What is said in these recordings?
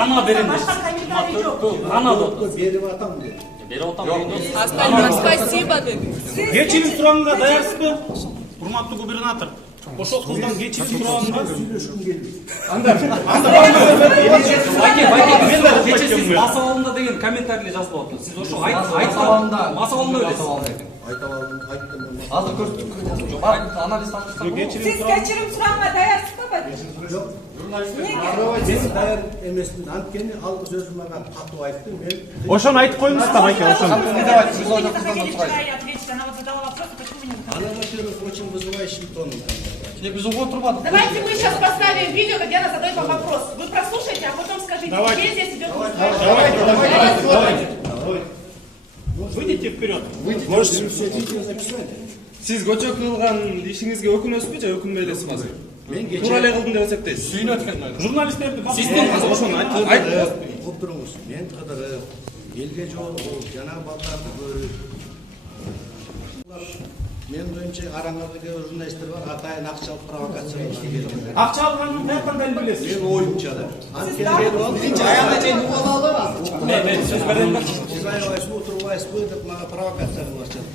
Ана берем. Башка комментарий жок. Ана берип атам деп. берип атам. Остальным спасибо dedi. Кечирим сураганга даярсызбы? Урматтуу губернатор. Ошол кыздан кечирим сураганга Сүйлөшкүм келбейт. Кече сиз маса алында деген комментарий жазып атты. Сиз ошо айтсаңыз маса алында өлесиз. Айтып алдым, айттым. Азыр көрсөттүк. Анализ тапшырсам. Siz keçirim суранга даярсызбы? Жок. Мен даяр эмесмин. Анткени ал сөзү мага катуу айтты. Мен ошону айтып коюңуз да, Майке, ошону. Хотели вчера ответить, она вот задала вопрос, почему не она, во-первых, очень вызывающим тоном. Биз угуп турбадык. Давайте мы сейчас поставим видео, где она задает вам вопрос. Вы прослушайте, а потом скажите, где здесь идет Давайте. Выйдите вперед. Можете все видео записать? Сиз көчө кылган ишиңизге өкүнөсүзбү же өкүнбөй элесизби азыр? Мен Туура эле кылдым деп эсептейсиз. Сүйүнүп өткөн. Журналисттерди Систем ошону айтып Угуп туруңуз. Мен кыдырып, элге жолугуп, жана балдарды көрүп. Мен боюнча араңардагы журналисттер бар, атайын акчалык провокациялар келген. акча алганын каяктан дәл билесиз? Мен оюмча да. Анткени Биринчи аягына чейин угуп алалы. Мен сөз берем. сиз аябайсызбы, отурбайсызбы деп мага провокация кылышат.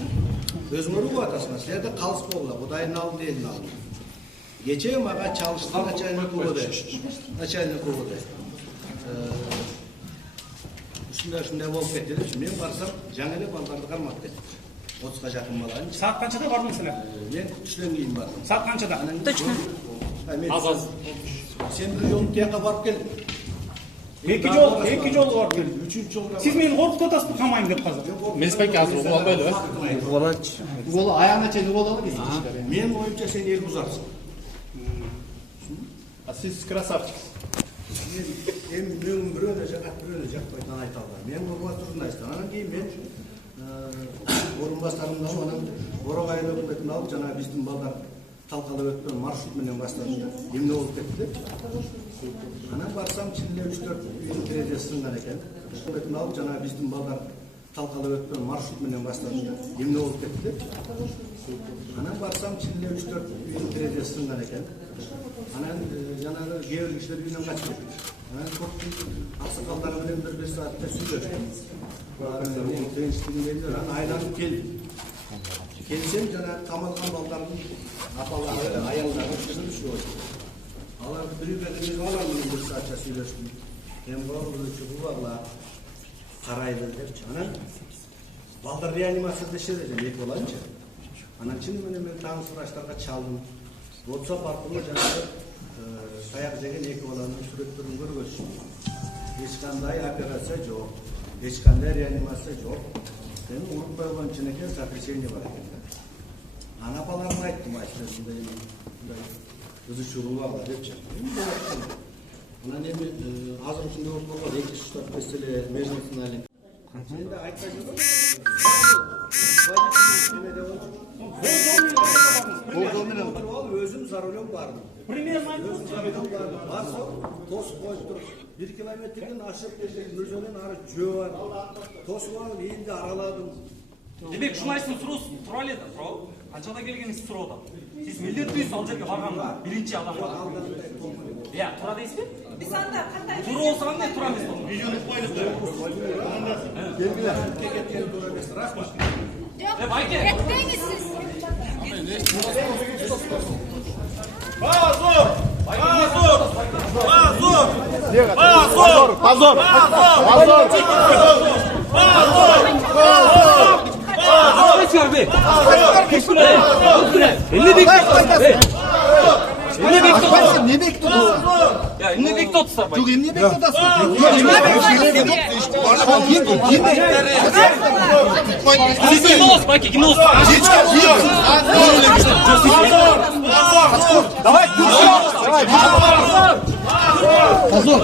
Өзүңөр угуп атасыңар, силерде калыс болгула, Кудайдын алдында элдин алдында. Кечээ мага чалышты начальник УВД. Ушундай болуп кетти деп, мен барсам, жаңы эле балдарды кармап кетти. 30га жакын баланы. Саат канчада бардыңыз силер? Мен түштөн кийин бардым. Саат канчада? Точно. Аз. Сен бир жолу тияка барып келдиң. Эки жолу барып келдим. Үчүнчү жолу. Сиз мени коркутуп атасызбы, камайын деп азыр? Мен спайке азыр угуп албайлыбы? Угуп аягына чейин угуп алалы биз. Мен оюмча сен эл бузарсың. А сиз красавчик. Эми мөңүм бирөөнө жагат, бирөөнө жакпайт, айта албайм. Мен урматтуу журналист. Анан кийин мен орунбасарымды алып, анан Орогайын өкмөтүн алып, жана биздин балдар талкалап өткөн маршрут менен баштадым да, эмне болуп кетти деп. Анан барсам, чын эле 3-4 үй терезе сынган экен. Өкмөтүн алып, жана биздин балдар талкалап өткөн маршрут менен баштадым да, эмне болуп кетти деп. Анан барсам, чын эле 3-4 үй терезе сынган экен. Анан жанагы кээ бир кишилер үйүнөн качып кетти. Анан топтун аксакалдары менен 1 саатта сүйлөштүм. Мен тынчтыгым анан айланып келдим. Келсем жана камалган балдардын апалары, аялдары сүйлөшүп. Алар бирге алар менен 1 саатча сүйлөштүм. Мен бала карайлы депчи. Анан балдар реанимацияда ишеди, эки баланчы. Анан чын менен мен таңыз врачтарга чалдым. WhatsApp аркылуу жанагы саяк жеген эки баланын сүрөттөрүн көргөзүштүм. Эч кандай операция жок, эч кандай реанимация жок. Мен уруп койгон чынеке сотрясение бар экен. Ана баларыма айттым, ушундай ызычууга бар депчи. Анан эми азыр ушундай болуп калган, 2 штат маселе межнациональный. Мен да айтпай жүрдүм. Өзüm zarolum vardı. Примерно айтыңыз. Барсам, тосуп коюп туруп, 1 километрден ашып кеткен өзөнүн ары жөө бар. Тосуп алып, элди араладым. Демек, журналисттин суроосу тура эле да, туурабы? Канчада келгениңиз туурабы? Сиз милдеттүүсүз ал жерге барганга, биринчи адам бар. Тура дейсизби? Biz anda kандай Тура болсо кандай тура эмес болду? Видеону коюп белгилер. Кеткен туура эмес, рахмат. Майке. Позор! Не бектотсуң? Эмне бекип атасыздар? Жок, эмне бектотасың? Сиз ким болосуз, Майке, ким болосуз? Давай, Позор.